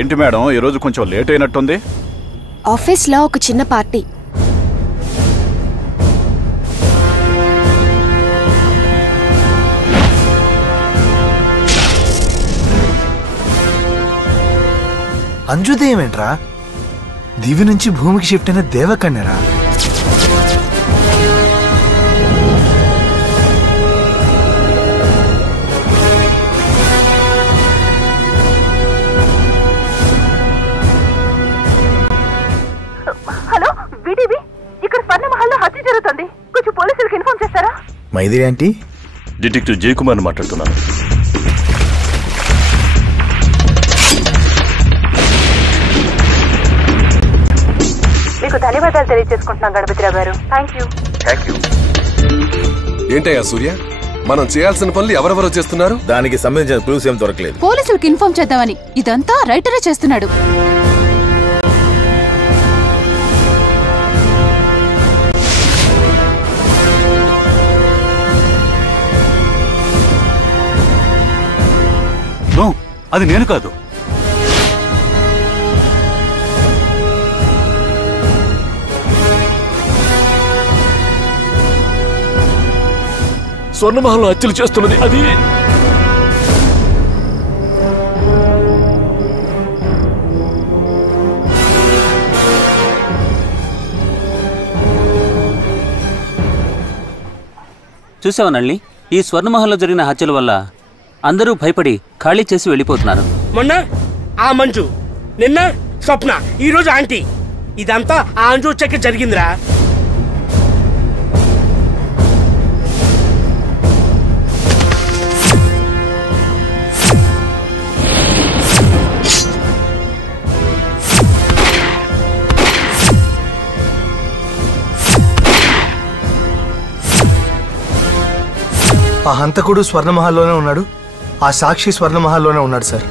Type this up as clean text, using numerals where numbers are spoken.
ఏంటి మేడం ఈరోజు కొంచెం లేట్ అయినట్టుంది? ఆఫీస్లో ఒక చిన్న పార్టీ. అంజుదేమేంట్రా? దివి నుంచి భూమికి షిఫ్ట్ అయిన దేవకన్యరా? హలో విడివి, ఇక్కడ స్వర్ణమహల్లో హత్య జరుగుతుంది. కొంచెం పోలీసులకు ఇన్ఫార్మ్ చేస్తారా? మైథిలి ఆంటీ, డిటెక్టివ్ జయకుమార్ని మాట్లాడుతున్నాను. మీకు ధన్యవాదాలు తెలియజేసుకుంటున్నాం గణపతిరావు గారు. Thank you. ఏంటయ్యా సూర్య, మనం చేయాల్సిన పనులు ఎవరెవరో చేస్తున్నారు? దానికి సంబంధించిన క్లూస్ ఏం దొరకలేదు. పోలీసులకు ఇన్ఫార్మ్ చేద్దామని ఇదంతా రైటరే చేస్తున్నాడు. అది నేను కాదు. స్వర్ణమహల్లో హత్యలు చేస్తున్నది అది. చూసావా నళిని, ఈ స్వర్ణమహల్లో జరిగిన హత్యల వల్ల అందరూ భయపడి ఖాళీ చేసి వెళ్ళిపోతున్నారు. మొన్న ఆ మంజు, నిన్న స్వప్న, ఈరోజు ఆంటీ. ఇదంతా ఆ అంజు వచ్చాక జరిగిందిరా. ఆ హంతకుడు స్వర్ణమహల్లోనే ఉన్నాడు, ఆ సాక్షి స్వర్ణమహల్లోనే ఉన్నాడు సార్.